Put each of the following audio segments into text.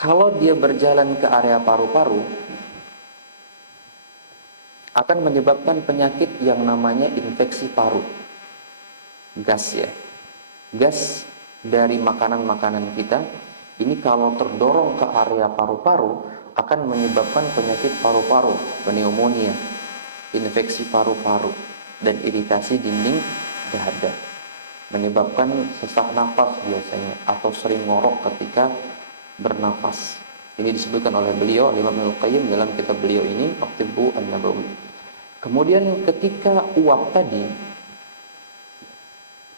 Kalau dia berjalan ke area paru-paru, akan menyebabkan penyakit yang namanya infeksi paru. Gas ya. Gas dari makanan-makanan kita, ini kalau terdorong ke area paru-paru, akan menyebabkan penyakit paru-paru, pneumonia, infeksi paru-paru, dan iritasi dinding dada. Menyebabkan sesak nafas biasanya, atau sering ngorok ketika bernafas. Ini disebutkan oleh beliau, Imam Ibnu Qayyim dalam kitab beliau ini, At-Tibbu An-Nabawi. Kemudian ketika uap tadi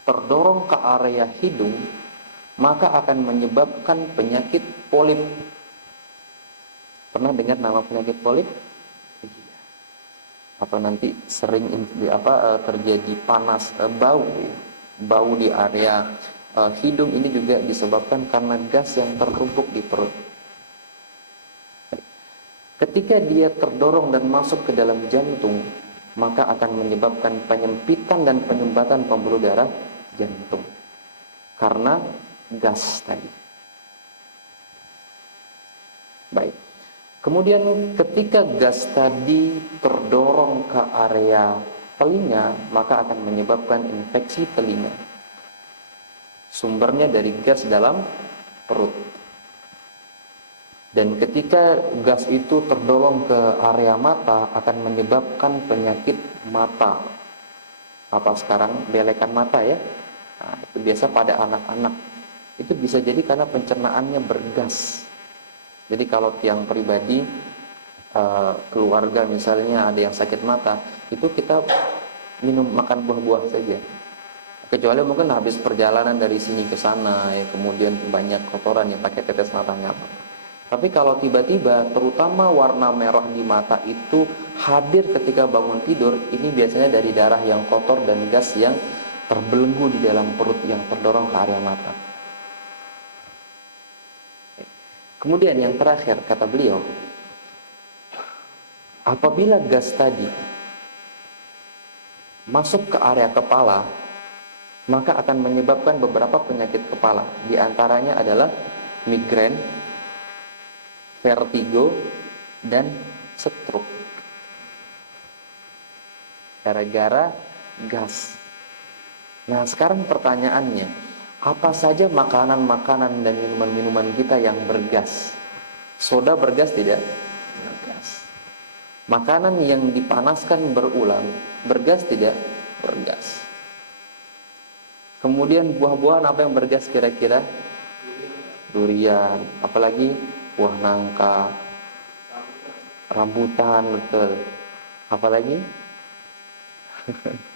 terdorong ke area hidung, maka akan menyebabkan penyakit polip. Pernah dengar nama penyakit polip? Atau nanti sering terjadi panas, bau di area hidung, ini juga disebabkan karena gas yang tertumpuk di perut. Ketika dia terdorong dan masuk ke dalam jantung, maka akan menyebabkan penyempitan dan penyumbatan pembuluh darah jantung karena gas tadi. Baik. Kemudian ketika gas tadi terdorong ke area telinga, maka akan menyebabkan infeksi telinga. Sumbernya dari gas dalam perut. Dan ketika gas itu terdorong ke area mata, akan menyebabkan penyakit mata. Apa sekarang belekan mata ya? Nah, itu biasa pada anak-anak. Itu bisa jadi karena pencernaannya bergas. Jadi kalau tiang pribadi, keluarga misalnya ada yang sakit mata, itu kita makan buah-buah saja. Kecuali mungkin habis perjalanan dari sini ke sana, ya, kemudian banyak kotoran yang pakai tetes matanya. Tapi kalau tiba-tiba, terutama warna merah di mata itu hadir ketika bangun tidur, ini biasanya dari darah yang kotor dan gas yang terbelenggu di dalam perut yang terdorong ke area mata. Kemudian yang terakhir, kata beliau, apabila gas tadi masuk ke area kepala, maka akan menyebabkan beberapa penyakit kepala. Di antaranya adalah migrain, vertigo, dan stroke. Gara-gara gas. Nah, sekarang pertanyaannya, apa saja makanan-makanan dan minuman-minuman kita yang bergas? Soda bergas tidak? Bergas. Makanan yang dipanaskan berulang, bergas tidak? Bergas. Kemudian buah-buahan apa yang bergas kira-kira? Durian, apalagi buah nangka, rambutan, betul. Apalagi?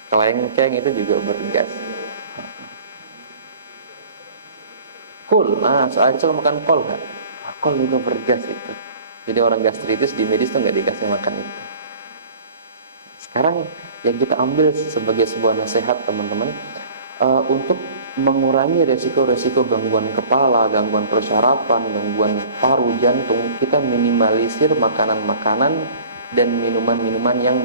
Kelengkeng itu juga bergas. Kol, nah soalnya coba makan kol nggak? Kol juga bergas itu. Jadi orang gastritis di medis tuh nggak dikasih makan itu. Sekarang yang kita ambil sebagai sebuah nasihat teman-teman, untuk mengurangi resiko-resiko gangguan kepala, gangguan persyarafan, gangguan paru, jantung, kita minimalisir makanan-makanan dan minuman-minuman yang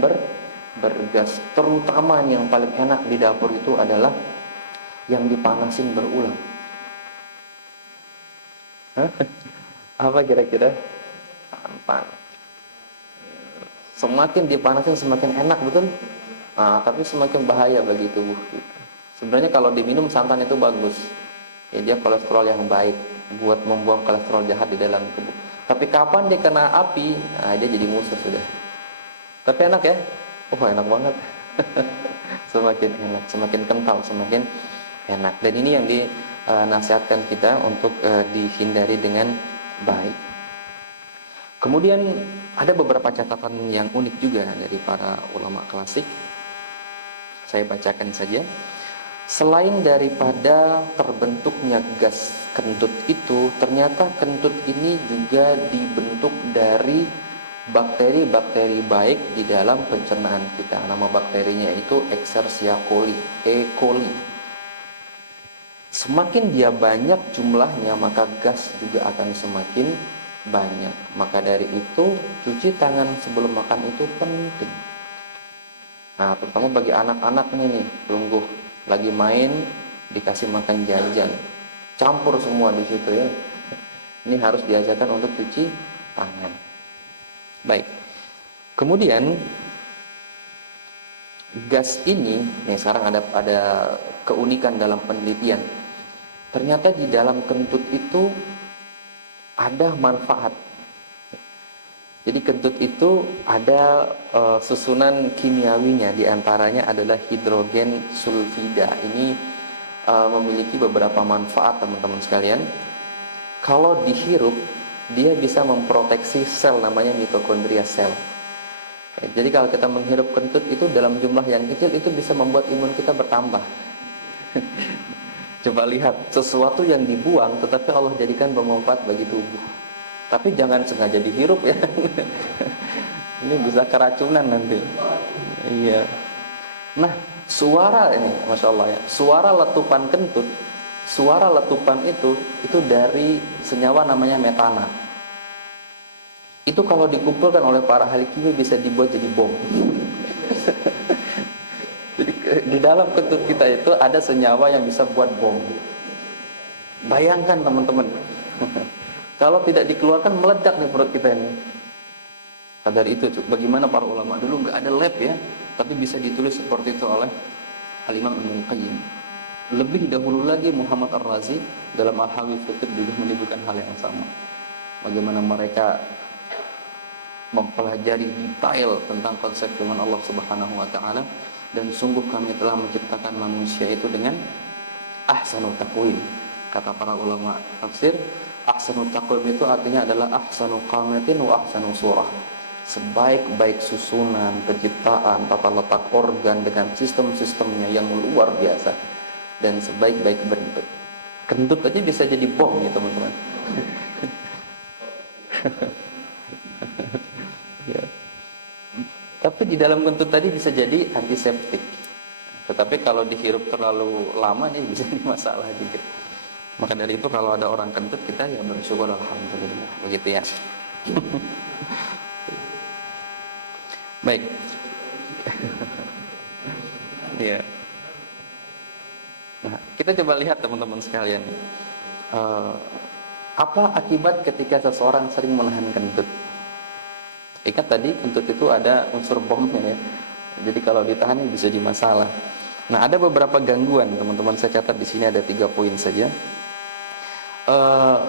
bergas. Terutama yang paling enak di dapur itu adalah yang dipanasin berulang. Apa kira-kira? Santan. Semakin dipanasin semakin enak, betul? Nah, tapi semakin bahaya bagi tubuh kita. Sebenarnya kalau diminum santan itu bagus. Ya, dia kolesterol yang baik buat membuang kolesterol jahat di dalam tubuh. Tapi kapan dia kena api, nah, dia jadi musuh sudah. Tapi enak ya? Oh, enak banget. Semakin enak, semakin kental, semakin enak. Dan ini yang dinasihatkan kita untuk dihindari dengan baik. Kemudian ada beberapa catatan yang unik juga dari para ulama klasik. Saya bacakan saja. Selain daripada terbentuknya gas kentut itu, ternyata kentut ini juga dibentuk dari bakteri-bakteri baik di dalam pencernaan kita. Nama bakterinya itu Escherichia coli, E. coli. Semakin dia banyak jumlahnya, maka gas juga akan semakin banyak. Maka dari itu, cuci tangan sebelum makan itu penting. Nah, terutama bagi anak-anak nih, tunggu lagi main dikasih makan jajan, campur semua di situ ya. Ini harus diajarkan untuk cuci tangan. Baik. Kemudian gas ini, nih sekarang ada keunikan dalam penelitian. Ternyata di dalam kentut itu ada manfaat. Jadi kentut itu ada susunan kimiawinya, diantaranya adalah hidrogen sulfida. Ini memiliki beberapa manfaat teman-teman sekalian. Kalau dihirup, dia bisa memproteksi sel namanya mitokondria sel. Jadi kalau kita menghirup kentut itu dalam jumlah yang kecil, itu bisa membuat imun kita bertambah. Coba lihat, sesuatu yang dibuang tetapi Allah jadikan bermanfaat bagi tubuh. Tapi jangan sengaja dihirup ya. Ini bisa keracunan nanti. Iya. Nah, suara ini, masya Allah ya. Suara letupan kentut, suara letupan itu dari senyawa namanya metana. Itu kalau dikumpulkan oleh para ahli kimia bisa dibuat jadi bom. Jadi di dalam kentut kita itu ada senyawa yang bisa buat bom. Bayangkan teman-teman. Kalau tidak dikeluarkan meledak nih perut kita ini. Dari itu bagaimana para ulama dulu nggak ada lab ya, tapi bisa ditulis seperti itu oleh Al-Imam Ibnu Qayyim. Lebih dahulu lagi Muhammad Ar-Razi dalam Al-Hawi Fikr juga menyebutkan hal yang sama. Bagaimana mereka mempelajari detail tentang konsep firman Allah Subhanahu wa taala, dan sungguh kami telah menciptakan manusia itu dengan ahsanut taqwim. Kata para ulama tafsir, ahsanut taqwim itu artinya adalah ahsanu qamatin wa ahsanu surah. Sebaik-baik susunan, penciptaan, tata letak organ dengan sistem-sistemnya yang luar biasa, dan sebaik-baik bentuk. Kentut aja bisa jadi bom ya teman-teman. Ya. Tapi di dalam kentut tadi bisa jadi antiseptik. Tetapi kalau dihirup terlalu lama nih bisa jadi masalah juga. Maka dari itu kalau ada orang kentut, kita ya bersyukur alhamdulillah, begitu ya. Baik. Ya. Nah, kita coba lihat teman-teman sekalian. Apa akibat ketika seseorang sering menahan kentut? Ingat tadi kentut itu ada unsur bomnya ya. Jadi kalau ditahan bisa jadi masalah. Nah, ada beberapa gangguan teman-teman, saya catat di sini ada 3 poin saja.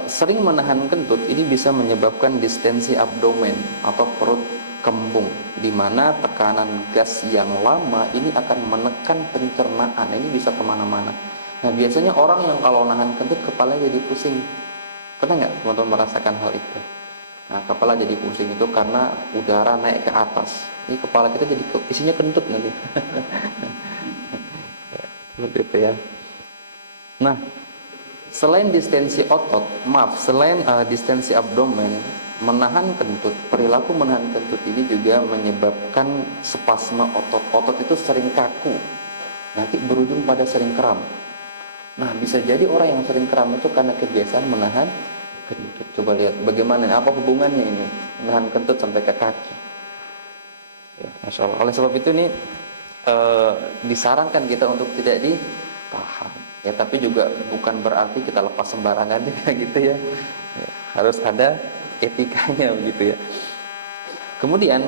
Sering menahan kentut ini bisa menyebabkan distensi abdomen atau perut kembung, di mana tekanan gas yang lama ini akan menekan pencernaan. Ini bisa kemana-mana. Nah, biasanya orang yang kalau nahan kentut kepalanya jadi pusing. Pernah nggak teman-teman merasakan hal itu? Nah, kepala jadi pusing itu karena udara naik ke atas. Ini kepala kita jadi isinya kentut nanti. Seperti itu ya. Nah, selain distensi otot, selain distensi abdomen, menahan kentut, perilaku menahan kentut ini juga menyebabkan spasme otot. Otot itu sering kaku, nanti berujung pada sering kram. Nah, bisa jadi orang yang sering kram itu karena kebiasaan menahan kentut. Coba lihat bagaimana, apa hubungannya ini menahan kentut sampai ke kaki. Ya, Masya Allah. Oleh sebab itu ini disarankan kita untuk tidak ditahan. Ya, tapi juga bukan berarti kita lepas sembarangan gitu ya. Ya, harus ada etikanya begitu ya. Kemudian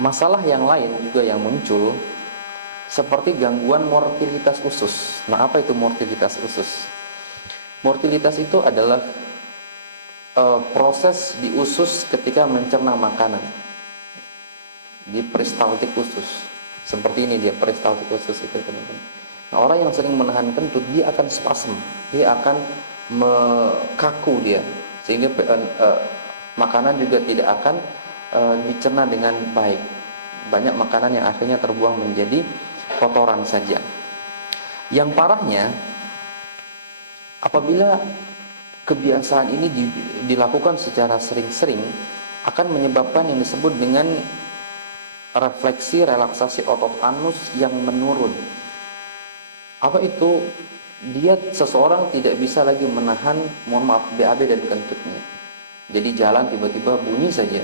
masalah yang lain juga yang muncul seperti gangguan motilitas usus. Nah, apa itu motilitas usus? Motilitas itu adalah proses di usus ketika mencerna makanan, di peristaltik usus. Seperti ini dia peristaltik usus itu teman-teman. Nah, orang yang sering menahan kentut dia akan spasm, dia akan kaku dia, sehingga makanan juga tidak akan dicerna dengan baik. Banyak makanan yang akhirnya terbuang menjadi kotoran saja. Yang parahnya, apabila kebiasaan ini dilakukan secara sering-sering, akan menyebabkan yang disebut dengan refleksi relaksasi otot anus yang menurun. Apa itu? Seseorang tidak bisa lagi menahan, mohon maaf, BAB dan kentutnya. Jadi jalan tiba-tiba bunyi saja,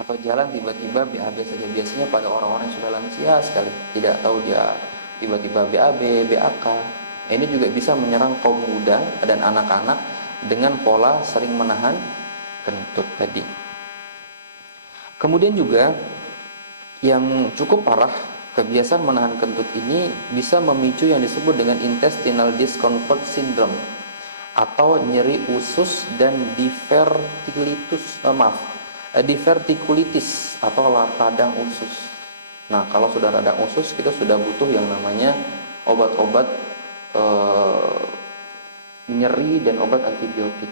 atau jalan tiba-tiba BAB saja. Biasanya pada orang-orang yang sudah lansia sekali, tidak tahu dia tiba-tiba BAB, BAK. Ini juga bisa menyerang kaum muda dan anak-anak dengan pola sering menahan kentut tadi. Kemudian juga yang cukup parah, kebiasaan menahan kentut ini bisa memicu yang disebut dengan intestinal discomfort syndrome atau nyeri usus dan divertikulitis atau radang usus. Nah, kalau sudah radang usus, kita sudah butuh yang namanya obat-obat nyeri dan obat antibiotik.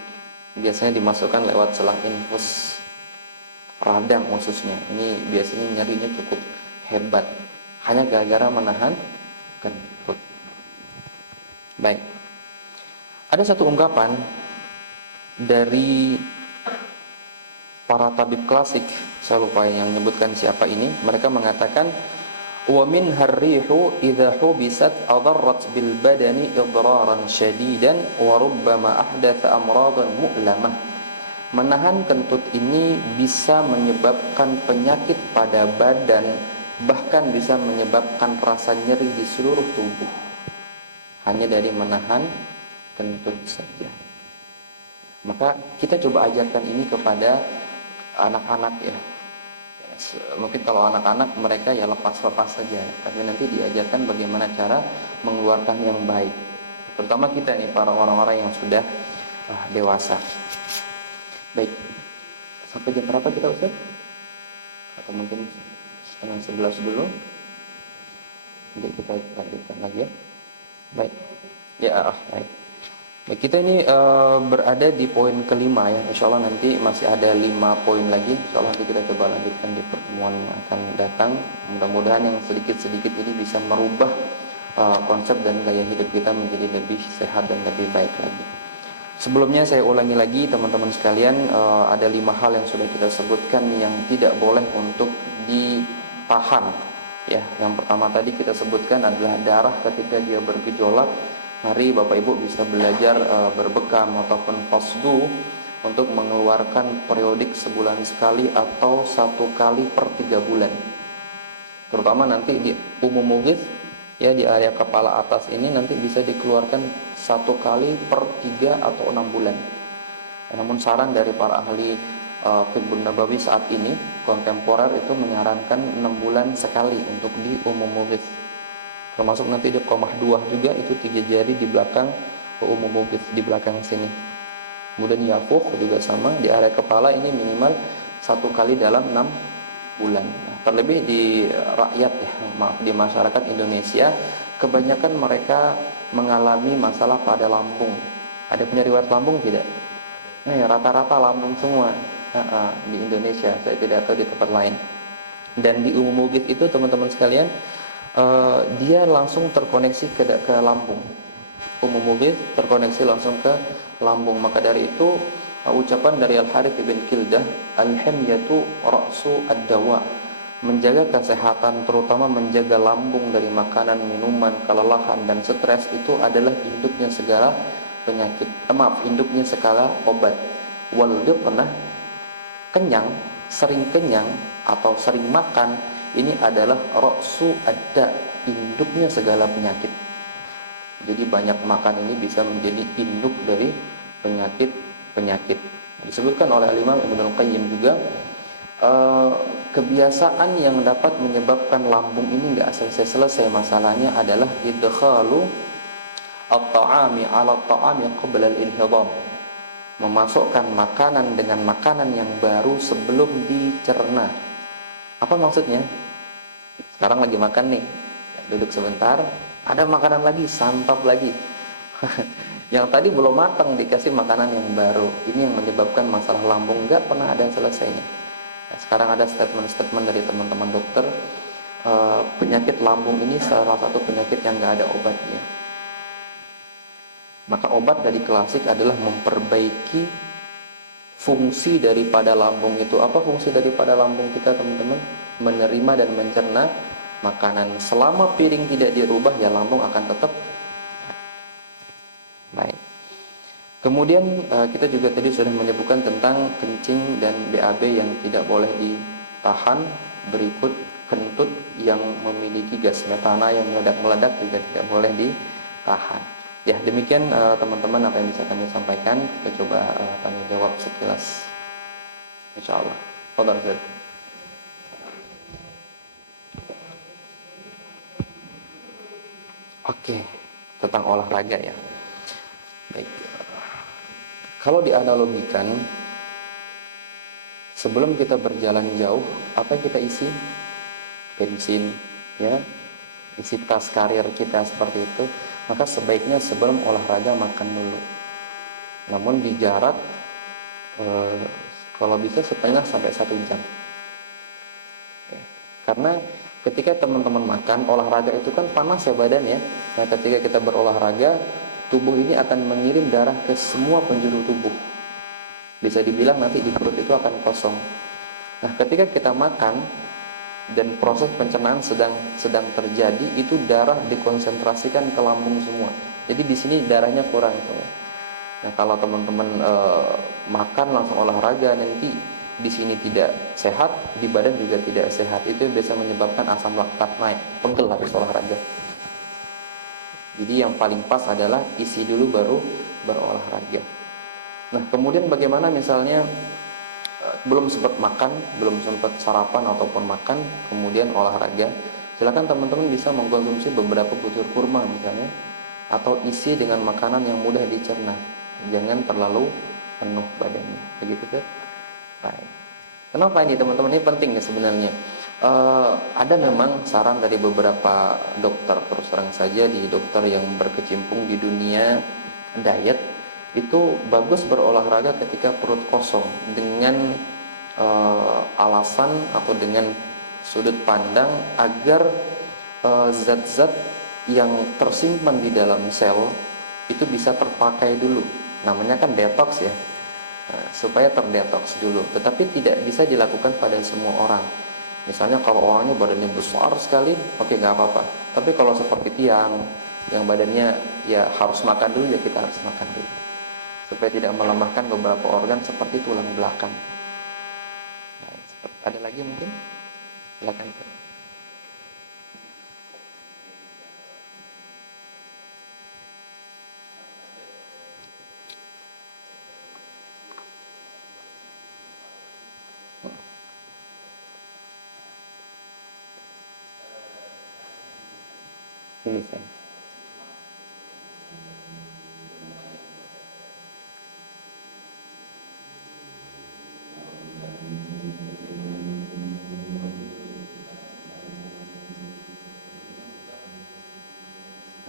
Biasanya dimasukkan lewat selang infus radang ususnya. Ini biasanya nyerinya cukup hebat, hanya gara-gara menahan kentut. Baik. Ada satu ungkapan dari para tabib klasik, saya lupa yang menyebutkan siapa ini. Mereka mengatakan, wa min harrihu idza hubisat adarrat bil badani idraran syadidan wa rubbama ahdatha amradan mu'lamah. Menahan kentut ini bisa menyebabkan penyakit pada badan, bahkan bisa menyebabkan rasa nyeri di seluruh tubuh hanya dari menahan kentut saja. Maka kita coba ajarkan ini kepada anak-anak ya. Mungkin kalau anak-anak mereka ya lepas-lepas saja, tapi nanti diajarkan bagaimana cara mengeluarkan yang baik. Terutama kita nih, para orang-orang yang sudah dewasa. Baik, sampai jam berapa kita Ustaz? Atau mungkin setengah 11 dulu. Nanti kita lanjutkan lagi ya. Baik. Ya, baik. Baik, kita ini berada di poin kelima ya. Insya Allah nanti masih ada 5 poin lagi. Insya Allah nanti kita coba lanjutkan di pertemuan yang akan datang. Mudah-mudahan yang sedikit-sedikit ini bisa merubah konsep dan gaya hidup kita menjadi lebih sehat dan lebih baik lagi. Sebelumnya saya ulangi lagi teman-teman sekalian, ada 5 hal yang sudah kita sebutkan yang tidak boleh untuk ditahan. Ya, yang pertama tadi kita sebutkan adalah darah ketika dia bergejolak. Mari Bapak Ibu bisa belajar berbekam ataupun fasdu untuk mengeluarkan periodik sebulan sekali atau 1 kali per 3 bulan. Terutama nanti di umum mughith ya, di area kepala atas ini nanti bisa dikeluarkan 1 kali per 3 atau 6 bulan. Namun saran dari para ahli Tibbun Nabawi saat ini kontemporer itu menyarankan 6 bulan sekali untuk di umum mughith. Termasuk nanti di qomah 2 juga, itu 3 jari di belakang umum mughith di belakang sini. Kemudian yafuh juga sama, di area kepala ini minimal 1 kali dalam 6 bulan. Nah, terlebih di rakyat ya, di masyarakat Indonesia, kebanyakan mereka mengalami masalah pada lambung. Ada punya riwayat lambung tidak? Nah, ya, rata-rata lambung semua di Indonesia. Saya tidak tahu di tempat lain. Dan di umum mughith itu teman-teman sekalian, dia langsung terkoneksi ke lambung. Umum mughith terkoneksi langsung ke lambung. Maka dari itu ucapan dari Al-Harith bin Kildah, al-himyatu ra'su ad-dawa, menjaga kesehatan, terutama menjaga lambung dari makanan, minuman, kelelahan dan stres, itu adalah induknya segala penyakit. Induknya segala obat. Wal pernah kenyang, sering kenyang atau sering makan, ini adalah ra'su adda, induknya segala penyakit. Jadi banyak makan ini bisa menjadi induk dari penyakit. Disebutkan oleh Imam Ibnul Qayyim juga, kebiasaan yang dapat menyebabkan lambung ini enggak selesai masalahnya adalah idkhalu at-ta'ami 'ala at-ta'ami qabla al-inhidam. Memasukkan makanan dengan makanan yang baru sebelum dicerna. Apa maksudnya? Sekarang lagi makan nih, duduk sebentar, ada makanan lagi, santap lagi. Yang tadi belum matang dikasih makanan yang baru. Ini yang menyebabkan masalah lambung, nggak pernah ada selesainya. Nah, sekarang ada statement-statement dari teman-teman dokter, penyakit lambung ini salah satu penyakit yang nggak ada obatnya. Maka obat dari klasik adalah memperbaiki fungsi daripada lambung itu. Apa fungsi daripada lambung kita teman-teman? Menerima dan mencerna makanan. Selama piring tidak dirubah, ya lambung akan tetap baik. Kemudian kita juga tadi sudah menyebutkan tentang kencing dan BAB yang tidak boleh ditahan. Berikut kentut yang memiliki gas metana yang meledak-meledak juga tidak boleh ditahan. Ya, demikian teman-teman apa yang bisa kami sampaikan. Kita coba tanya jawab sekilas. Insya Allah. Fadhal, Ustaz. Oke, tentang olahraga ya. Baik. Kalau dianalogikan, sebelum kita berjalan jauh, apa yang kita isi? Bensin, ya, isi tas karir kita seperti itu. Maka sebaiknya sebelum olahraga makan dulu. Namun di jarak kalau bisa setengah sampai 1 jam. Ya. Karena ketika teman-teman makan, olahraga itu kan panas ya badan ya. Nah, ketika kita berolahraga, tubuh ini akan mengirim darah ke semua penjuru tubuh. Bisa dibilang nanti di perut itu akan kosong. Nah, ketika kita makan dan proses pencernaan sedang terjadi, itu darah dikonsentrasikan ke lambung semua. Jadi di sini darahnya kurang. Nah, kalau teman-teman makan langsung olahraga, nanti di sini tidak sehat, di badan juga tidak sehat. Itu yang bisa menyebabkan asam laktat naik, pegel habis olahraga. Jadi yang paling pas adalah isi dulu baru berolahraga. Nah, kemudian bagaimana misalnya belum sempat makan, belum sempat sarapan ataupun makan, kemudian olahraga, silakan teman-teman bisa mengkonsumsi beberapa butir kurma misalnya, atau isi dengan makanan yang mudah dicerna. Jangan terlalu penuh badannya. Begitu kan? Baik. Kenapa ini teman-teman? Ini penting ya sebenarnya. Ada memang saran dari beberapa dokter, terus terang saja di dokter yang berkecimpung di dunia diet, itu bagus berolahraga ketika perut kosong dengan alasan atau dengan sudut pandang agar zat-zat yang tersimpan di dalam sel itu bisa terpakai dulu. Namanya kan detox ya. Nah, supaya terdetoks dulu. Tetapi tidak bisa dilakukan pada semua orang. Misalnya kalau orangnya badannya besar sekali, oke, nggak apa-apa. Tapi kalau seperti tiang yang badannya ya harus makan dulu, ya kita harus makan dulu supaya tidak melemahkan beberapa organ seperti tulang belakang. Nah, ada lagi mungkin? Silakan. Ini saya.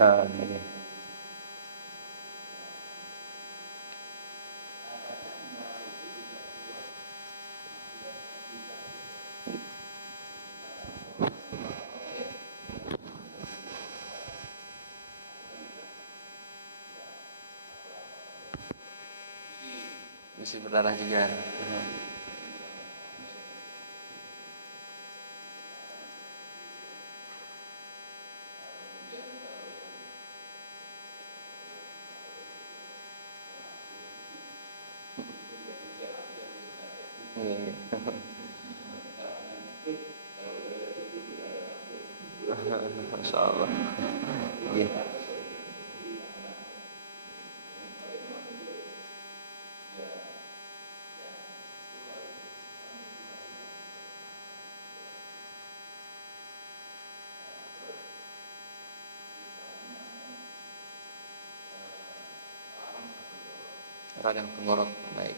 Ini. Mesti berdarah juga. Masya Allah. Iya. Radang tenggorok, baik.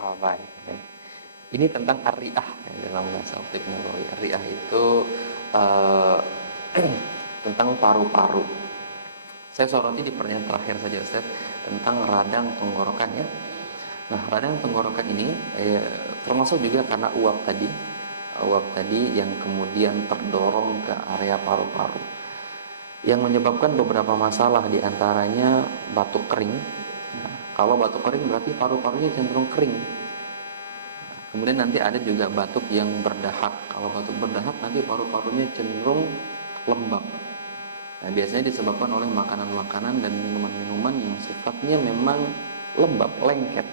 Oh, baik, baik. Ini tentang ar-ri'ah dalam bahasa optik nabawi. Ar-ri'ah itu uh, tentang paru-paru. Saya soroti di pertanyaan terakhir saja Ustaz, tentang radang tenggorokan ya. Nah, radang tenggorokan ini termasuk juga karena uap tadi yang kemudian terdorong ke area paru-paru, yang menyebabkan beberapa masalah, diantaranya batuk kering. Nah, kalau batuk kering berarti paru-parunya cenderung kering. Kemudian nanti ada juga batuk yang berdahak. Kalau batuk berdahak nanti paru-parunya cenderung lembab. Nah, biasanya disebabkan oleh makanan-makanan dan minuman-minuman yang sifatnya memang lembab, lengket.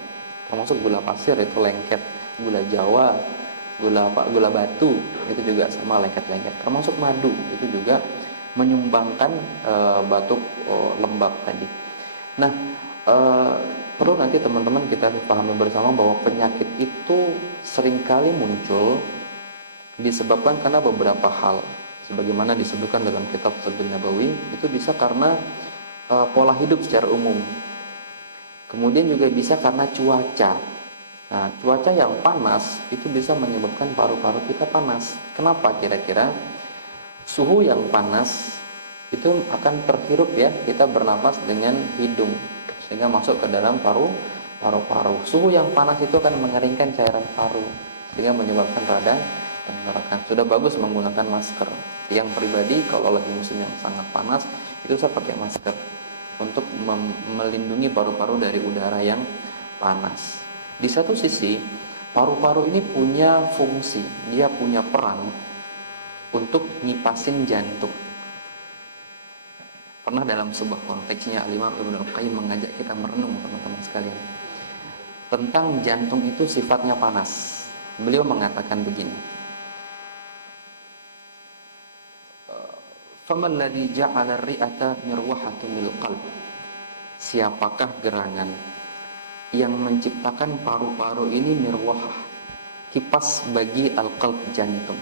Termasuk gula pasir itu lengket, gula Jawa, gula batu itu juga sama lengket-lengket. Termasuk madu itu juga menyumbangkan batuk lembab tadi. Nah, perlu nanti teman-teman kita pahami bersama bahwa penyakit itu seringkali muncul disebabkan karena beberapa hal. Sebagaimana disebutkan dalam kitab Tibbun Nabawi, itu bisa karena pola hidup secara umum. Kemudian juga bisa karena cuaca. Nah, cuaca yang panas itu bisa menyebabkan paru-paru kita panas. Kenapa kira-kira? Suhu yang panas itu akan terhirup ya, kita bernapas dengan hidung sehingga masuk ke dalam paru-paru. Suhu yang panas itu akan mengeringkan cairan paru sehingga menyebabkan radang tenggorokan. Sudah bagus menggunakan masker. Yang pribadi kalau lagi musim yang sangat panas itu saya pakai masker untuk melindungi paru-paru dari udara yang panas. Di satu sisi, paru-paru ini punya fungsi, dia punya peran untuk ngipasin jantung. Pernah dalam sebuah konteksnya Al-Imam Ibnu Qayyim mengajak kita merenung, teman-teman sekalian, tentang jantung itu sifatnya panas. Beliau mengatakan begini, faman ladzi ja'ala ar-ri'ata mirwahatun lil qalb. Siapakah gerangan yang menciptakan paru-paru ini mirwahah, kipas bagi al-qalb, jantung.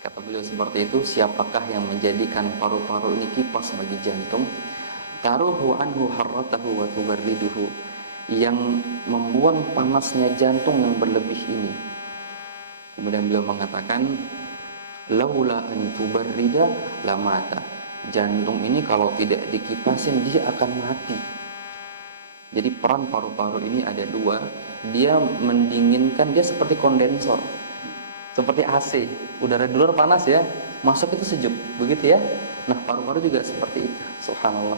Kata beliau seperti itu, siapakah yang menjadikan paru-paru ini kipas bagi jantung? Taruhu anhu harratahu wa tubarriduhu, yang membuang panasnya jantung yang berlebih ini. Kemudian beliau mengatakan, laula an tubarrida lamata. Jantung ini kalau tidak dikipasin dia akan mati. Jadi peran paru-paru ini ada dua. Dia mendinginkan, dia seperti kondensor, seperti AC. Udara di luar panas ya, masuk itu sejuk, begitu ya. Nah, paru-paru juga seperti itu, subhanallah.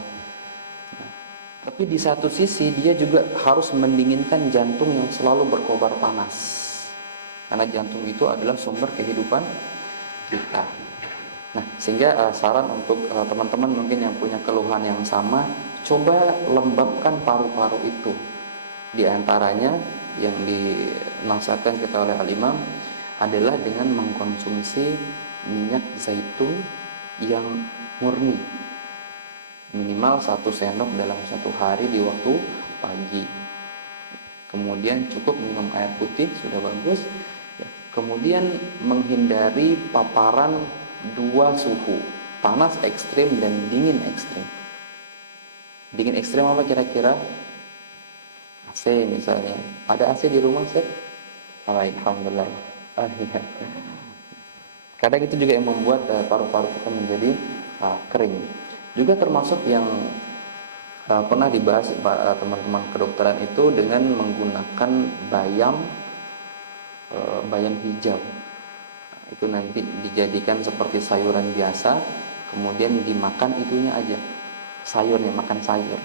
Nah, tapi di satu sisi dia juga harus mendinginkan jantung yang selalu berkobar panas, karena jantung itu adalah sumber kehidupan kita. Nah, sehingga saran untuk teman-teman mungkin yang punya keluhan yang sama, coba lembabkan paru-paru itu. Di antaranya yang dinasihatkan kita oleh Al-Imam adalah dengan mengkonsumsi minyak zaitun yang murni, minimal 1 sendok dalam 1 hari di waktu pagi. Kemudian cukup minum air putih, sudah bagus. Kemudian menghindari paparan 2 suhu, panas ekstrim dan dingin ekstrim. Dingin ekstrim apa kira-kira? AC misalnya. Ada AC di rumah, Ustaz? Alhamdulillah. Iya. Kadang itu juga yang membuat paru-paru kita menjadi kering. Juga termasuk yang pernah dibahas teman-teman kedokteran itu dengan menggunakan bayam hijau. Itu nanti dijadikan seperti sayuran biasa, kemudian dimakan itunya aja, sayurnya, makan sayur.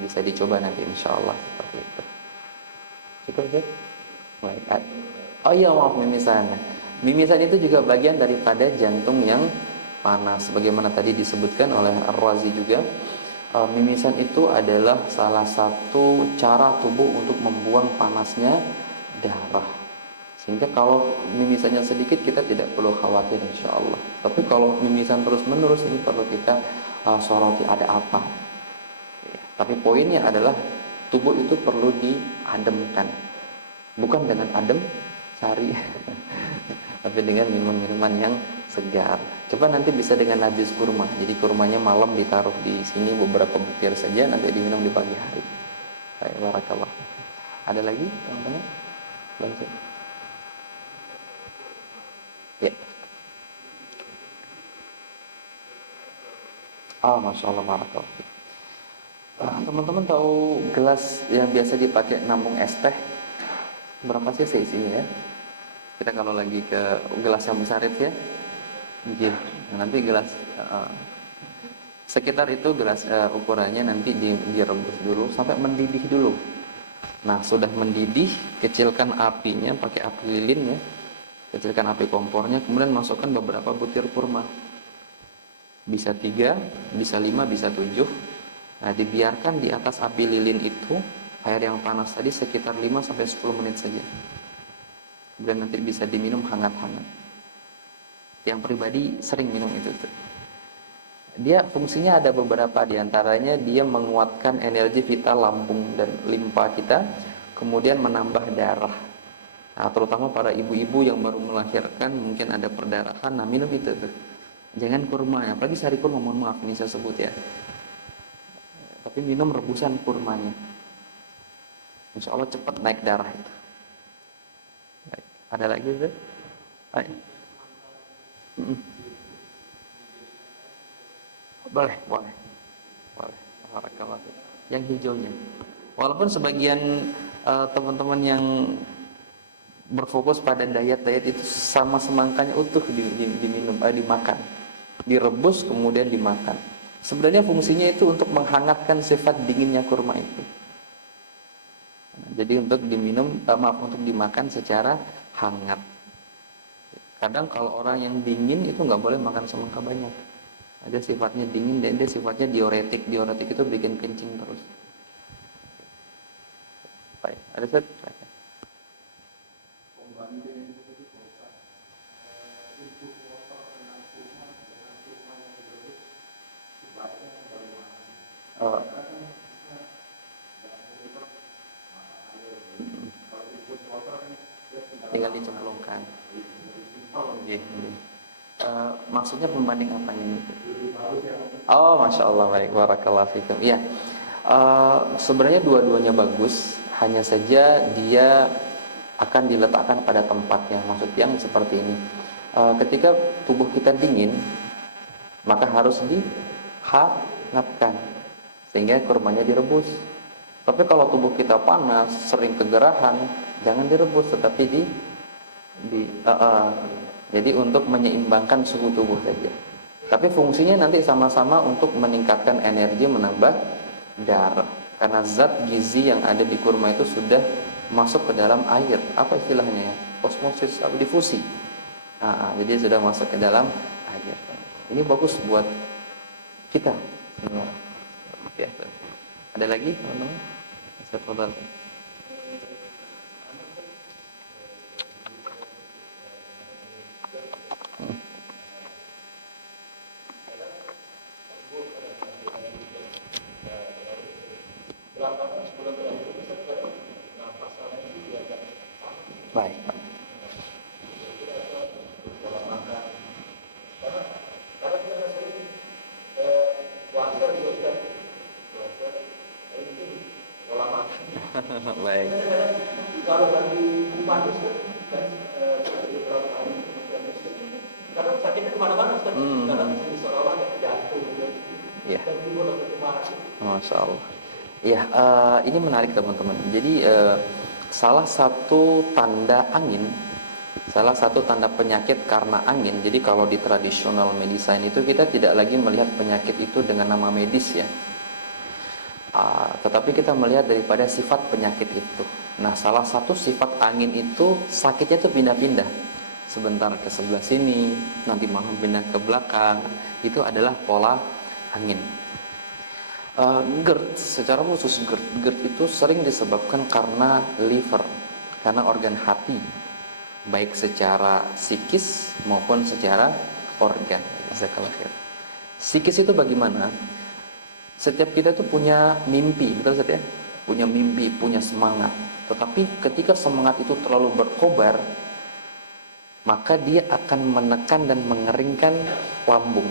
Bisa dicoba nanti insya Allah seperti itu. Cukup ya? Baik. Oh iya, maaf, mimisan. Mimisan itu juga bagian daripada jantung yang panas. Bagaimana tadi disebutkan oleh Ar-Razi juga, mimisan itu adalah salah satu cara tubuh untuk membuang panasnya darah. Sehingga kalau mimisannya sedikit kita tidak perlu khawatir insya Allah. Tapi kalau mimisan terus-menerus ini perlu kita soroti ada apa. Ya, tapi poinnya adalah tubuh itu perlu diademkan. Bukan dengan adem sari, tapi dengan minuman-minuman yang segar. Coba nanti bisa dengan nabis kurma. Jadi kurmanya malam ditaruh di sini beberapa butir saja, nanti diminum di pagi hari. Baik, barakallah. Ada lagi teman-teman? Langsung. Ya. Masya Allah, barakallah. Teman-teman tahu gelas yang biasa dipakai nampung es teh berapa sih isinya ya? Kita kalau lagi ke gelas yang besar itu ya, gitu. Nanti gelas sekitar itu gelas ukurannya nanti direbus dulu sampai mendidih dulu. Nah, sudah mendidih, kecilkan apinya pakai api lilin ya. Kecilkan api kompornya, kemudian masukkan beberapa butir kurma. Bisa 3, bisa 5, bisa 7. Nah, dibiarkan di atas api lilin itu, air yang panas tadi sekitar 5-10 menit saja. Kemudian nanti bisa diminum hangat-hangat. Yang pribadi sering minum itu tuh. Dia fungsinya ada beberapa, diantaranya dia menguatkan energi vital lambung dan limpa kita, kemudian menambah darah. Nah, terutama para ibu-ibu yang baru melahirkan, mungkin ada perdarahan, nah minum itu tuh. Jangan kurma, apalagi sari kurma, mohon maaf ini saya sebut ya. Tapi minum rebusan kurmanya. Insya Allah cepat naik darah itu. Baik. Ada lagi tuh? Ayo. Boleh, boleh. Boleh. Barakallah. Yang hijaunya. Walaupun sebagian teman-teman yang berfokus pada diet itu sama semangkanya utuh diminum, dimakan. Direbus kemudian dimakan. Sebenarnya fungsinya itu untuk menghangatkan sifat dinginnya kurma itu. Jadi untuk diminum, untuk dimakan secara hangat. Kadang kalau orang yang dingin itu nggak boleh makan semangka banyak. Ada sifatnya dingin dan dia sifatnya diuretik. Diuretik itu bikin kencing terus. Baik, ada set? Oh. Tinggal dicemplungkan. Okay. Maksudnya pembanding apa ini? Oh, masya Allah, baik, barakallahu fikum. Iya, sebenarnya dua-duanya bagus, hanya saja dia akan diletakkan pada tempatnya. Maksud yang seperti ini, ketika tubuh kita dingin, maka harus dihangatkan sehingga kurmanya direbus. Tapi kalau tubuh kita panas, sering kegerahan, jangan direbus, tetapi jadi untuk menyeimbangkan suhu tubuh saja. Tapi fungsinya nanti sama-sama untuk meningkatkan energi, menambah darah. Karena zat gizi yang ada di kurma itu sudah masuk ke dalam air. Apa istilahnya ya? Osmosis atau difusi. Jadi sudah masuk ke dalam air. Ini bagus buat kita semua. Ya. Ada lagi teman-teman? Tafadhal. Baik. Baik. Kalau bagi umat kan beberapa kali karena sakitnya kemana-mana kan, karena seolah-olah jatuh gitu. Iya. Masya Allah. Ya, ini menarik teman-teman. Jadi salah satu tanda angin, salah satu tanda penyakit karena angin. Jadi kalau di tradisional medicine itu kita tidak lagi melihat penyakit itu dengan nama medis ya. Tetapi kita melihat daripada sifat penyakit itu. Nah, salah satu sifat angin itu sakitnya itu pindah-pindah. Sebentar ke sebelah sini, nanti malam pindah ke belakang. Itu adalah pola angin. GERD, secara khusus GERD itu sering disebabkan karena liver, karena organ hati, baik secara psikis maupun secara organ. Psikis itu bagaimana? Setiap kita itu punya mimpi, betul ya? Punya mimpi, punya semangat. Tetapi ketika semangat itu terlalu berkobar, maka dia akan menekan dan mengeringkan lambung.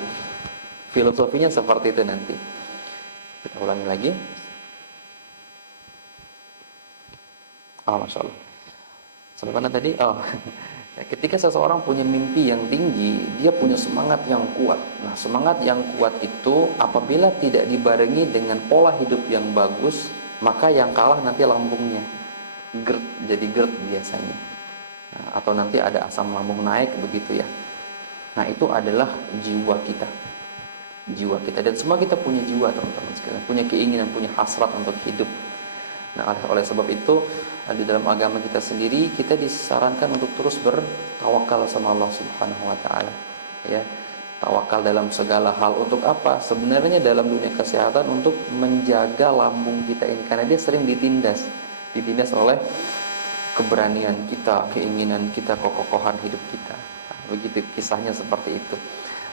Filosofinya seperti itu nanti. Kita ulangi lagi. Masya Allah. Sampai mana tadi? Ketika seseorang punya mimpi yang tinggi, dia punya semangat yang kuat. Nah, semangat yang kuat itu apabila tidak dibarengi dengan pola hidup yang bagus, maka yang kalah nanti lambungnya. GERD, jadi GERD biasanya. Nah, atau nanti ada asam lambung naik begitu ya. Nah, itu adalah jiwa kita. Jiwa kita, dan semua kita punya jiwa teman-teman sekalian, punya keinginan, punya hasrat untuk hidup. Nah, oleh sebab itu di dalam agama kita sendiri kita disarankan untuk terus bertawakal sama Allah Subhanahu wa taala. Ya. Tawakal dalam segala hal untuk apa? Sebenarnya dalam dunia kesehatan untuk menjaga lambung kita ini karena dia sering ditindas oleh keberanian kita, keinginan kita, kekokohan hidup kita. Nah, begitu kisahnya seperti itu.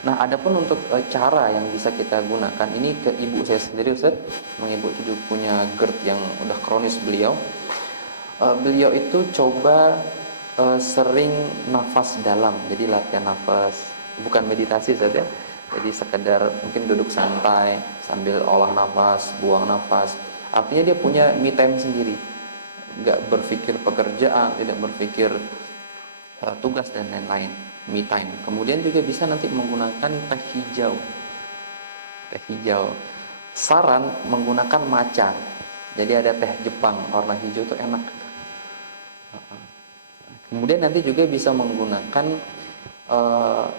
Nah, adapun untuk cara yang bisa kita gunakan ini ke ibu saya sendiri, Ustaz. Ibu itu punya GERD yang udah kronis beliau. Beliau itu coba sering nafas dalam. Jadi latihan nafas, bukan meditasi Ustaz ya. Jadi sekedar mungkin duduk santai sambil olah nafas, buang nafas. Artinya dia punya me time sendiri. Enggak berpikir pekerjaan, tidak berpikir tugas dan lain-lain. Me time. Kemudian juga bisa nanti menggunakan teh hijau. Teh hijau. Saran menggunakan matcha. Jadi ada teh Jepang warna hijau itu enak. Kemudian nanti juga bisa menggunakan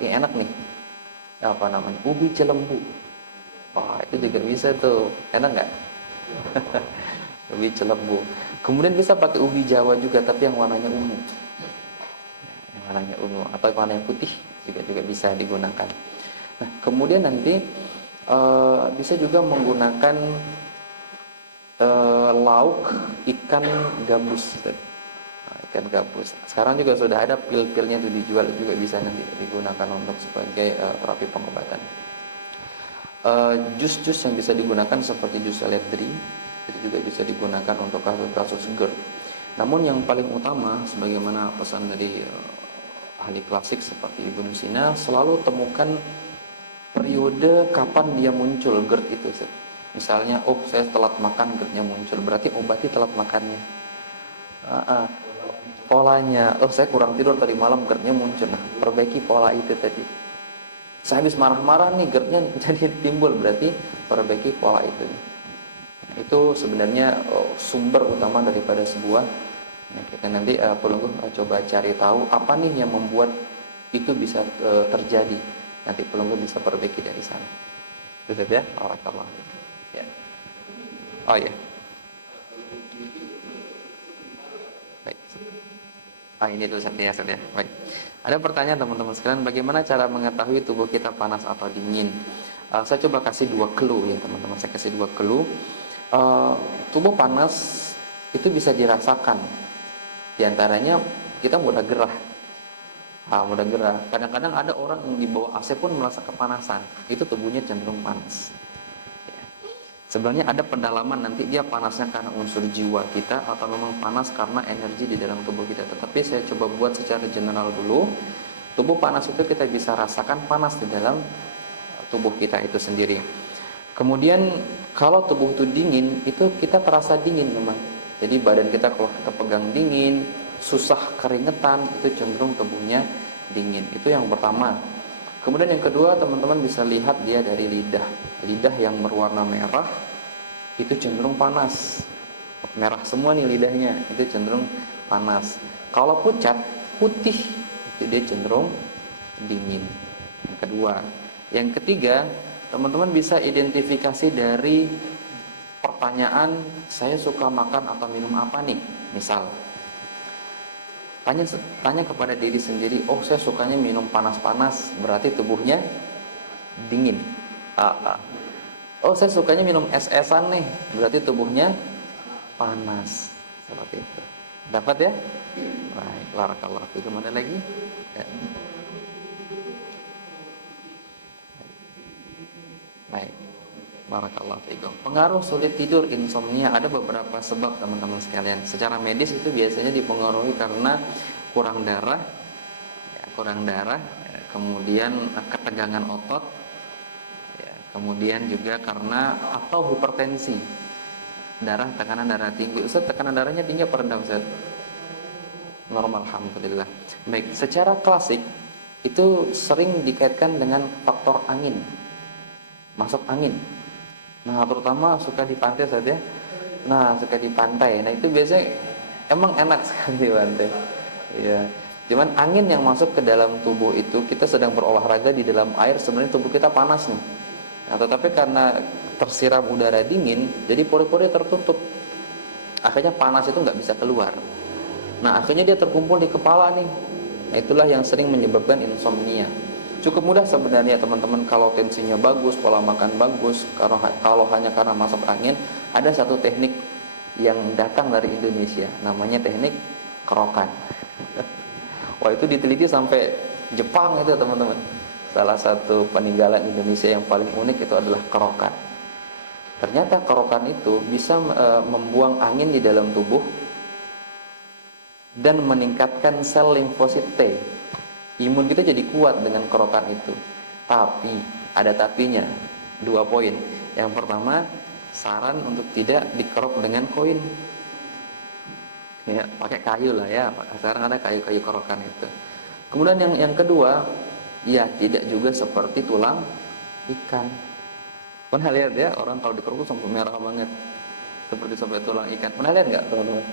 yang enak nih. Apa namanya? Ubi celembu. Wah, itu juga bisa tuh. Enak nggak? Ubi celembu. Kemudian bisa pakai ubi Jawa juga tapi yang warnanya ungu. Warnanya ungu atau warna yang putih juga bisa digunakan. Nah, kemudian nanti bisa juga menggunakan lauk ikan gabus. Nah, ikan gabus. Sekarang juga sudah ada pil-pilnya itu dijual, juga bisa nanti digunakan untuk sebagai terapi pengobatan. Jus-jus yang bisa digunakan seperti jus seledri itu juga bisa digunakan untuk kasus-kasus GERD. Namun yang paling utama, sebagaimana pesan dari ahli klasik seperti Ibnu Sina, selalu temukan periode kapan dia muncul GERD itu. Misalnya, saya telat makan, GERD-nya muncul, berarti obati telat makannya. Polanya, saya kurang tidur tadi malam, GERD-nya muncul. Nah, perbaiki pola itu tadi. Saya habis marah-marah nih, GERD-nya jadi timbul, berarti perbaiki pola itu. Itu sebenarnya sumber utama daripada sebuah. Nah, kita nanti perlu coba cari tahu apa nih yang membuat itu bisa terjadi. Nanti perlu bisa perbaiki dari sana. Betul ya? Barakallahu. Ya. Oh ya. Baik. Ini dulu ya. Baik. Ada pertanyaan teman-teman sekalian, bagaimana cara mengetahui tubuh kita panas atau dingin? Saya coba kasih 2 clue ya teman-teman. Saya kasih 2 clue. Tubuh panas itu bisa dirasakan. Di antaranya kita mudah gerah. Mudah gerah. Kadang-kadang ada orang yang di bawah AC pun merasa kepanasan. Itu tubuhnya cenderung panas. Ya. Sebenarnya ada pendalaman nanti dia panasnya karena unsur jiwa kita atau memang panas karena energi di dalam tubuh kita. Tetapi saya coba buat secara general dulu. Tubuh panas itu kita bisa rasakan panas di dalam tubuh kita itu sendiri. Kemudian kalau tubuh itu dingin, itu kita terasa dingin memang. Jadi badan kita kalau kita pegang dingin, susah keringetan, itu cenderung tubuhnya dingin. Itu yang pertama. Kemudian yang kedua, teman-teman bisa lihat dia dari lidah. Lidah yang berwarna merah itu cenderung panas. Merah semua nih lidahnya, itu cenderung panas. Kalau pucat, putih, itu dia cenderung dingin. Yang kedua. Yang ketiga, teman-teman bisa identifikasi dari pertanyaan, saya suka makan atau minum apa nih? Misal, tanya kepada diri sendiri, saya sukanya minum panas-panas, berarti tubuhnya dingin. Saya sukanya minum es-esan nih, berarti tubuhnya panas. Seperti itu. Dapat ya? Baik, barakallahu fikum. Ada lagi? Ya. Baik. Barakallahu fikum. Pengaruh sulit tidur, insomnia, ada beberapa sebab teman-teman sekalian. Secara medis itu biasanya dipengaruhi karena kurang darah, kemudian ketegangan otot, kemudian juga karena atau hipertensi, tekanan darah tinggi. Ustaz, tekanan darahnya tinggi apa rendah Ustaz? Normal, alhamdulillah. Baik, secara klasik itu sering dikaitkan dengan faktor angin, masuk angin. Nah, terutama suka di pantai saja. Nah, suka di pantai. Nah, itu biasanya emang enak sekali di pantai. Iya. Cuman angin yang masuk ke dalam tubuh itu, kita sedang berolahraga di dalam air, sebenarnya tubuh kita panas nih. Nah, tetapi karena tersiram udara dingin, jadi pori-pori tertutup. akhirnya panas itu nggak bisa keluar. Nah, akhirnya dia terkumpul di kepala nih. Nah, itulah yang sering menyebabkan insomnia. Cukup mudah sebenarnya teman-teman, kalau tensinya bagus, pola makan bagus, kalau hanya karena masuk angin, ada satu teknik yang datang dari Indonesia, namanya teknik kerokan. Wah, itu diteliti sampai Jepang itu teman-teman. Salah satu peninggalan Indonesia yang paling unik itu adalah kerokan. Ternyata kerokan itu bisa membuang angin di dalam tubuh dan meningkatkan sel limfosit T. Imun kita jadi kuat dengan kerokan itu. Tapi ada tapinya, 2 poin. Yang pertama, saran untuk tidak dikerok dengan koin. Ya, pakai kayu lah ya. Sekarang ada kayu-kayu kerokan itu. Kemudian yang kedua, ya tidak juga seperti tulang ikan. Pernah lihat ya, orang kalau dikerok sampai merah banget, seperti sampai tulang ikan. Pernah lihat nggak teman-teman?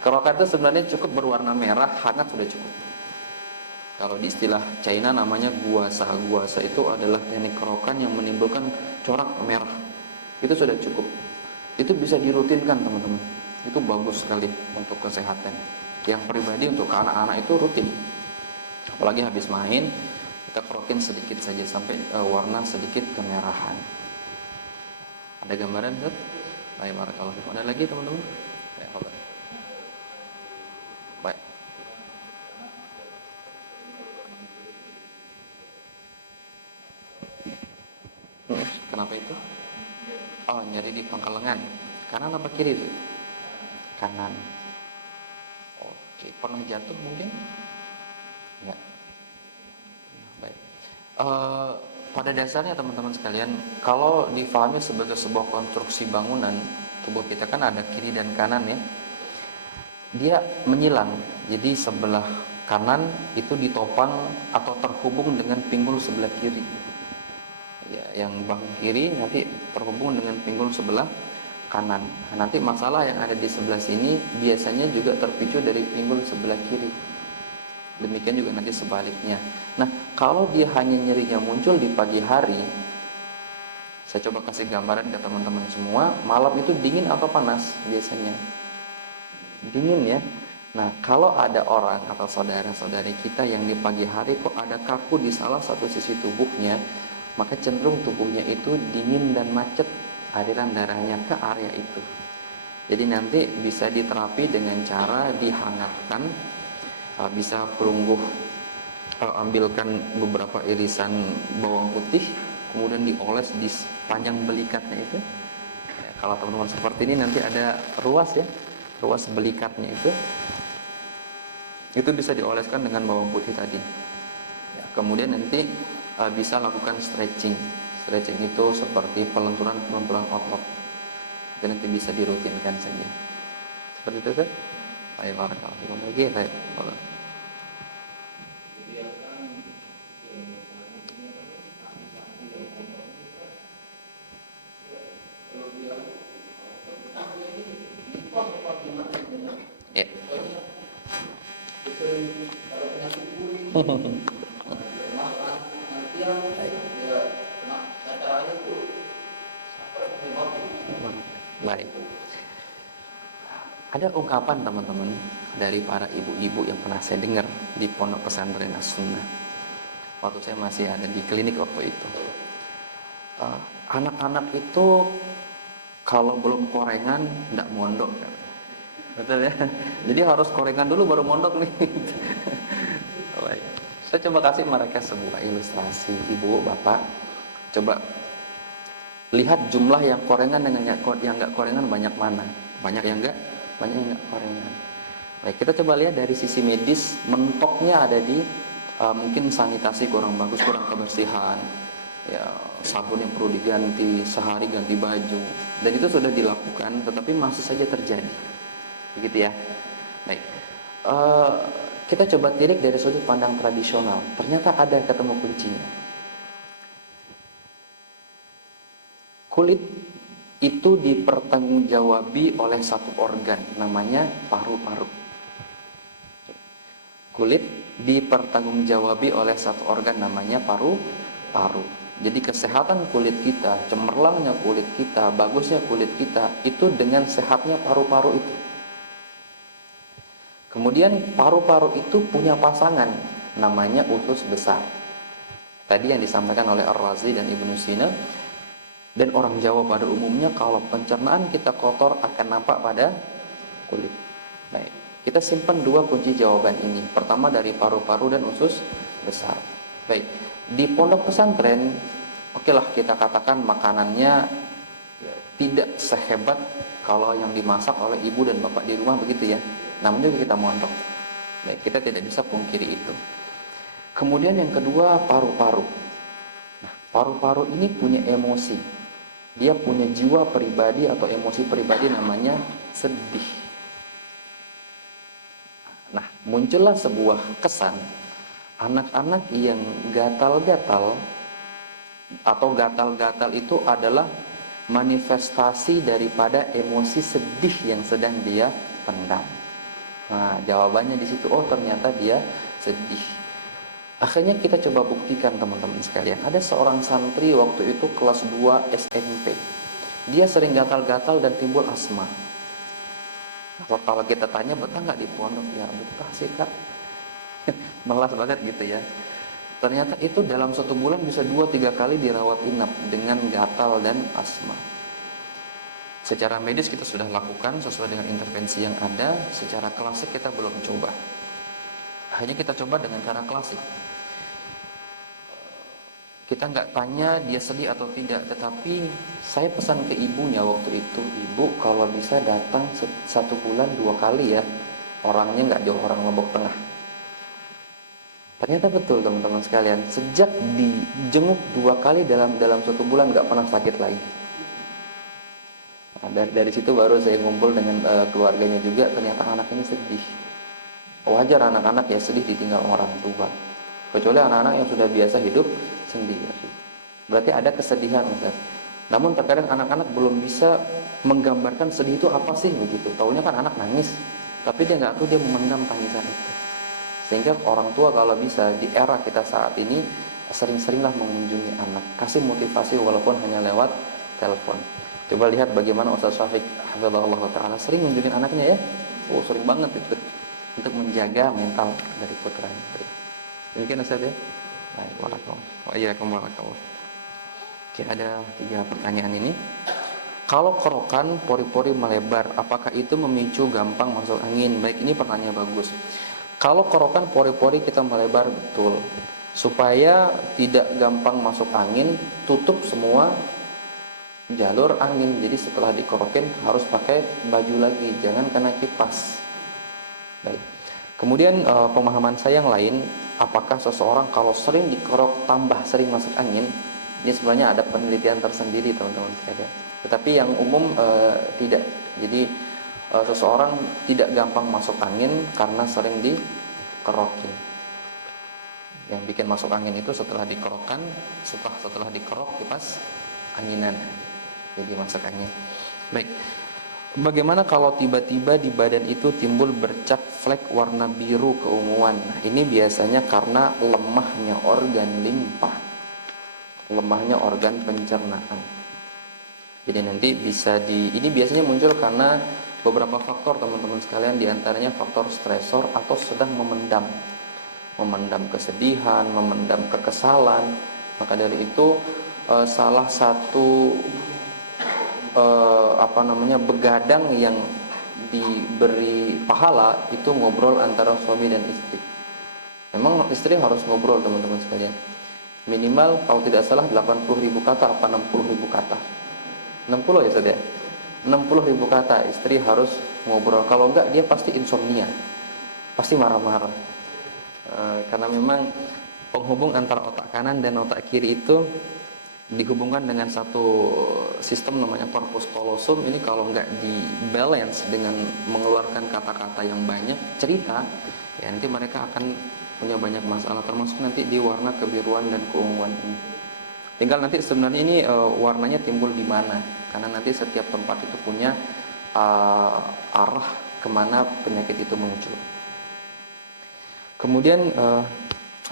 Kerokan itu sebenarnya cukup berwarna merah, hangat sudah cukup. Kalau di istilah China namanya guasa. Guasa itu adalah teknik kerokan yang menimbulkan corak merah. Itu sudah cukup. Itu bisa dirutinkan teman-teman. Itu bagus sekali untuk kesehatan. Yang pribadi untuk anak-anak itu rutin. Apalagi habis main, kita kerokin sedikit saja sampai warna sedikit kemerahan. Ada gambaran Ustaz? Baik, barakallahu fikum. Ada lagi teman-teman? Baik. Kenapa itu? Oh, nyeri di pangkal lengan. Kanan apa kiri itu? Kanan. Oke, pernah jatuh mungkin? Ya. Baik. Pada dasarnya teman-teman sekalian, kalau difahami sebagai sebuah konstruksi bangunan, tubuh kita kan ada kiri dan kanan ya. Dia menyilang. Jadi sebelah kanan itu ditopang atau terhubung dengan pinggul sebelah kiri. Ya, yang bahu kiri nanti terhubung dengan pinggul sebelah kanan. Nah, nanti masalah yang ada di sebelah sini biasanya juga terpicu dari pinggul sebelah kiri. Demikian juga nanti sebaliknya. Nah, kalau dia hanya nyerinya muncul di pagi hari, saya coba kasih gambaran ke teman-teman semua, malam itu dingin atau panas biasanya? Dingin ya. Nah, kalau ada orang atau saudara-saudari kita yang di pagi hari kok ada kaku di salah satu sisi tubuhnya, maka cenderung tubuhnya itu dingin dan macet aliran darahnya ke area itu. Jadi nanti bisa diterapi dengan cara dihangatkan, bisa perunggu, ambilkan beberapa irisan bawang putih, kemudian dioles di sepanjang belikatnya itu. Ya, kalau teman-teman seperti ini nanti ada ruas ya, ruas belikatnya itu bisa dioleskan dengan bawang putih tadi. Ya, kemudian nanti bisa lakukan stretching. Stretching itu seperti pelenturan otot. Itu nanti bisa dirutinkan saja. Seperti itu kan? Baik, barakallahu lagi. Baik. Ya. Baik. Ada ungkapan teman-teman dari para ibu-ibu yang pernah saya dengar di Pondok Pesantren As-Sunnah. Waktu saya masih ada di klinik waktu itu. Anak-anak itu kalau belum korengan tidak mondok. Betul ya? Jadi harus korengan dulu baru mondok nih. Baik. Saya coba kasih mereka sebuah ilustrasi, ibu, bapak. Coba lihat jumlah yang korengan dengan yang nggak korengan banyak mana? Banyak yang nggak korengan. Baik, kita coba lihat dari sisi medis, mentoknya ada di mungkin sanitasi kurang bagus, kurang kebersihan, ya sabun yang perlu diganti, sehari ganti baju, dan itu sudah dilakukan, tetapi masih saja terjadi, begitu ya. Baik, kita coba tilik dari sudut pandang tradisional, ternyata ada ketemu kuncinya. Kulit itu dipertanggungjawabi oleh satu organ, namanya paru-paru. Kulit dipertanggungjawabi oleh satu organ, namanya paru-paru. Jadi kesehatan kulit kita, cemerlangnya kulit kita, bagusnya kulit kita itu dengan sehatnya paru-paru itu. Kemudian paru-paru itu punya pasangan namanya usus besar. Tadi yang disampaikan oleh Ar-Razi dan Ibnu Sina. Dan orang Jawa pada umumnya kalau pencernaan kita kotor akan nampak pada kulit. Baik, kita simpan dua kunci jawaban ini. Pertama dari paru-paru dan usus besar. Baik, di pondok pesantren, okelah kita katakan makanannya ya, tidak sehebat kalau yang dimasak oleh ibu dan bapak di rumah begitu ya. Namun juga kita mondok. Baik, kita tidak bisa pungkiri itu. Kemudian yang kedua paru-paru. Nah, paru-paru ini punya emosi. Dia punya jiwa pribadi atau emosi pribadi namanya sedih. Nah, muncullah sebuah kesan anak-anak yang gatal-gatal atau gatal-gatal itu adalah manifestasi daripada emosi sedih yang sedang dia pendam. Nah, jawabannya di situ. Oh, ternyata dia sedih. Akhirnya kita coba buktikan teman-teman sekalian. Ada seorang santri waktu itu kelas 2 SMP. Dia sering gatal-gatal dan timbul asma. Kalau kita tanya betah nggak di pondok? Ya betah sih kak. Melas banget gitu ya. Ternyata itu dalam 1 bulan bisa 2-3 kali dirawat inap dengan gatal dan asma. Secara medis kita sudah lakukan sesuai dengan intervensi yang ada. Secara klasik kita belum coba. Hanya kita coba dengan cara klasik. Kita nggak tanya dia sedih atau tidak, tetapi saya pesan ke ibunya waktu itu, ibu kalau bisa datang 1 bulan 2 kali ya, orangnya nggak jauh orang Lombok Tengah. Ternyata betul teman-teman sekalian, sejak dijenguk 2 kali dalam 1 bulan nggak pernah sakit lagi. Nah, dari situ baru saya ngumpul dengan keluarganya juga, ternyata anak ini sedih. Wajar anak-anak ya sedih ditinggal orang tua. Kecuali anak-anak yang sudah biasa hidup sendiri. Berarti ada kesedihan, Ustaz. Namun terkadang anak-anak belum bisa menggambarkan sedih itu apa sih begitu. Taunya kan anak nangis, tapi dia nggak tahu dia memendam tangisan itu. Sehingga orang tua kalau bisa di era kita saat ini sering-seringlah mengunjungi anak, kasih motivasi walaupun hanya lewat telepon. Coba lihat bagaimana Ustaz Syafiq hafizahullah taala sering mengunjungi anaknya ya. Oh, sering banget itu untuk menjaga mental dari putranya. Demikian Ustaz ya. Baik, waalaikumsalam. Wa iyyakum warahmatullahi. Oke, ada 3 pertanyaan ini. Kalau kerokan pori-pori melebar, apakah itu memicu gampang masuk angin? Baik, ini pertanyaan bagus. Kalau kerokan pori-pori kita melebar betul. Supaya tidak gampang masuk angin, tutup semua jalur angin. Jadi setelah dikerokin harus pakai baju lagi, jangan kena kipas. Baik. Kemudian pemahaman saya yang lain, apakah seseorang kalau sering dikerok tambah sering masuk angin? Ini sebenarnya ada penelitian tersendiri teman-teman sekalian. Tetapi yang umum tidak. Jadi seseorang tidak gampang masuk angin karena sering dikerokin. Yang bikin masuk angin itu setelah dikerokkan, setelah dikerok kipas anginan. Jadi masuk angin. Baik. Bagaimana kalau tiba-tiba di badan itu timbul bercak flek warna biru keunguan? Nah, ini biasanya karena lemahnya organ limpa, lemahnya organ pencernaan. Jadi nanti ini biasanya muncul karena beberapa faktor teman-teman sekalian, diantaranya faktor stresor atau sedang memendam kesedihan, memendam kekesalan. Maka dari itu salah satu begadang yang diberi pahala itu ngobrol antara suami dan istri. Memang istri harus ngobrol teman-teman sekalian. Minimal kalau tidak salah 80.000 kata apa 60.000 kata. 60 ya saudara. 60.000 kata istri harus ngobrol. Kalau enggak dia pasti insomnia. Pasti marah-marah. Karena memang penghubung antara otak kanan dan otak kiri itu dihubungkan dengan satu sistem namanya corpus callosum. Ini kalau nggak dibalance dengan mengeluarkan kata-kata yang banyak, cerita, ya nanti mereka akan punya banyak masalah, termasuk nanti di warna kebiruan dan keunguan ini. Tinggal nanti sebenarnya ini warnanya timbul di mana, karena nanti setiap tempat itu punya arah kemana penyakit itu muncul. Kemudian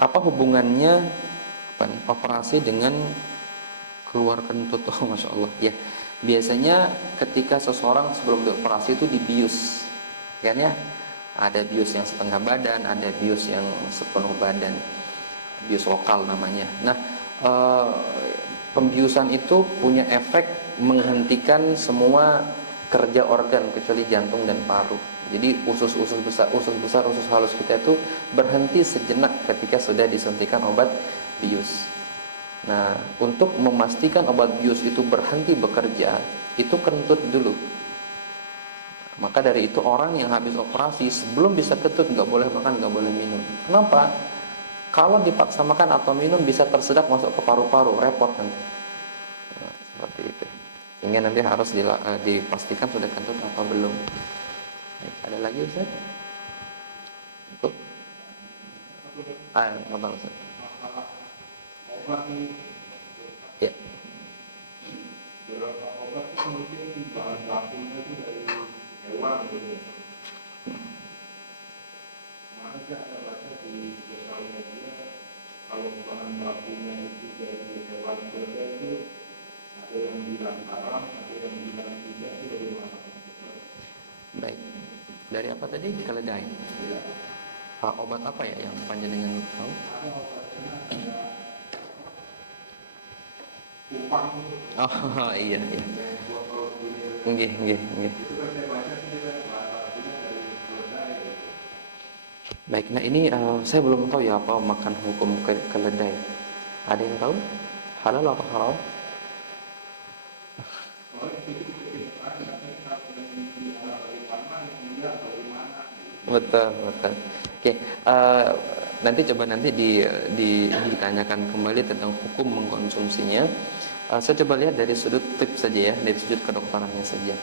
apa hubungannya operasi dengan keluar kentut. Oh, masya Allah ya. Biasanya ketika seseorang sebelum dioperasi itu dibius, kan ya, ada bius yang setengah badan, ada bius yang sepenuh badan, bius lokal namanya. Nah, eh, pembiusan itu punya efek menghentikan semua kerja organ kecuali jantung dan paru. Jadi usus-usus besar, usus halus kita itu berhenti sejenak ketika sudah disuntikan obat bius. Nah, untuk memastikan obat bius itu berhenti bekerja, itu kentut dulu. Maka dari itu orang yang habis operasi sebelum bisa kentut nggak boleh makan, nggak boleh minum. Kenapa? Kalau dipaksa makan atau minum bisa tersedak masuk ke paru-paru, repot nanti. Nah, seperti itu. Sehingga nanti harus dipastikan sudah kentut atau belum. Baik, ada lagi Ustaz? Cukup? Apa Ustaz? Ya. Beberapa obat itu mungkin bahan bakunya itu dari hewan gitu. Mana ada baca di sosial media kalau bahan bakunya itu dari hewan berbeda itu ada yang bilang haram, ada yang bilang tidak, itu bagaimana? Baik. Dari apa tadi? Keledai. Ya. Obat apa ya yang panjenengan tahu? Ada obatnya, ada kupang. Oh iya iya. Dan botol begini. Nggih. Itu kan saya baca sih bahan bakunya dari keledai. Baik, nah ini saya belum tahu ya apa makan hukum keledai. Ada yang tahu? Halal atau haram? Betul. Oke, nanti coba ditanyakan kembali tentang hukum mengkonsumsinya. Saya coba lihat dari sudut tips saja ya, dari sudut kedokterannya saja.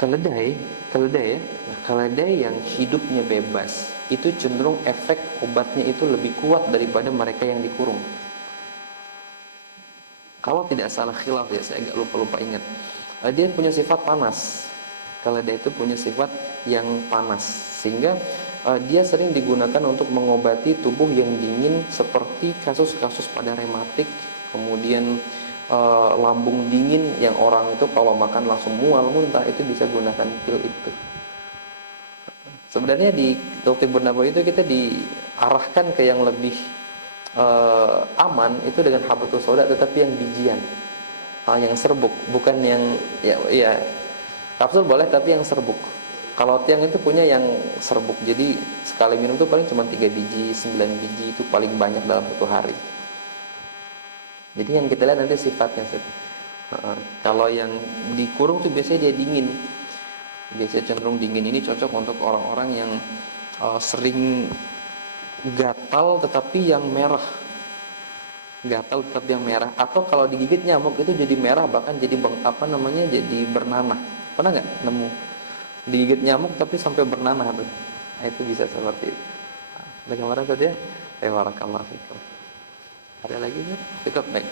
Keledai ya. Nah, keledai yang hidupnya bebas itu cenderung efek obatnya itu lebih kuat daripada mereka yang dikurung. Kalau tidak salah khilaf ya, saya agak lupa ingat. Dia punya sifat panas. Keledai itu punya sifat yang panas, sehingga dia sering digunakan untuk mengobati tubuh yang dingin seperti kasus-kasus pada rematik, kemudian lambung dingin yang orang itu kalau makan langsung mual muntah, itu bisa gunakan pil itu. Sebenarnya di Tibun Nabawi itu kita diarahkan ke yang lebih aman itu dengan habatus sauda, tetapi yang bijian, yang serbuk, bukan yang ya kapsul boleh tapi yang serbuk. Kalau tiang itu punya yang serbuk, jadi sekali minum itu paling cuma 3 biji, 9 biji itu paling banyak dalam satu hari. Jadi yang kita lihat nanti sifatnya. Kalau yang dikurung tuh biasanya dia dingin. Biasanya cenderung dingin. Ini cocok untuk orang-orang yang sering gatal tetapi yang merah. Gatal tetapi yang merah. Atau kalau digigit nyamuk itu jadi merah, bahkan jadi jadi bernanah. Pernah nggak nemu digigit nyamuk tapi sampai bernanah tuh? Nah, itu bisa seperti itu. Ada gambaran tadi ya? Barakallahu fikum. Ada lagi ya? Cukup, baik.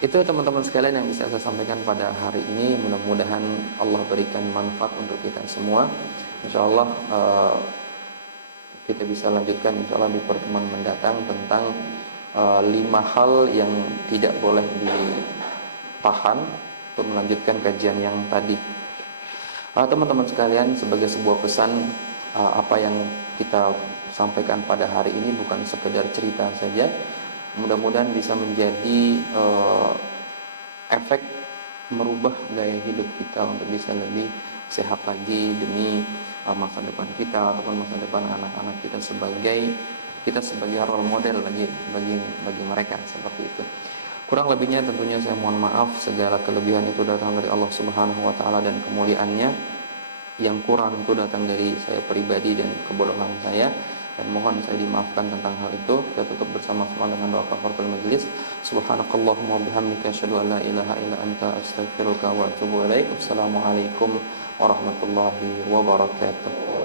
Itu teman-teman sekalian yang bisa saya sampaikan pada hari ini. Mudah-mudahan Allah berikan manfaat untuk kita semua. InsyaAllah kita bisa lanjutkan InsyaAllah di pertemuan mendatang tentang 5 hal yang tidak boleh ditahan, untuk melanjutkan kajian yang tadi. Teman-teman sekalian, sebagai sebuah pesan, apa yang kita sampaikan pada hari ini bukan sekedar cerita saja. Mudah-mudahan bisa menjadi efek merubah gaya hidup kita untuk bisa lebih sehat lagi demi masa depan kita ataupun masa depan anak-anak kita sebagai role model bagi mereka, seperti itu. Kurang lebihnya tentunya saya mohon maaf, segala kelebihan itu datang dari Allah Subhanahu wa taala dan kemuliaannya. Yang kurang itu datang dari saya pribadi dan kebodohan saya, dan mohon saya dimaafkan tentang hal itu. Kita tutup bersama-sama dengan doa kafaratul majelis. Subhanakallahumma bihamdika asyhadu an la ilaha illa anta astaghfiruka wa atubu ilaik. Wassalamualaikum warahmatullahi wabarakatuh.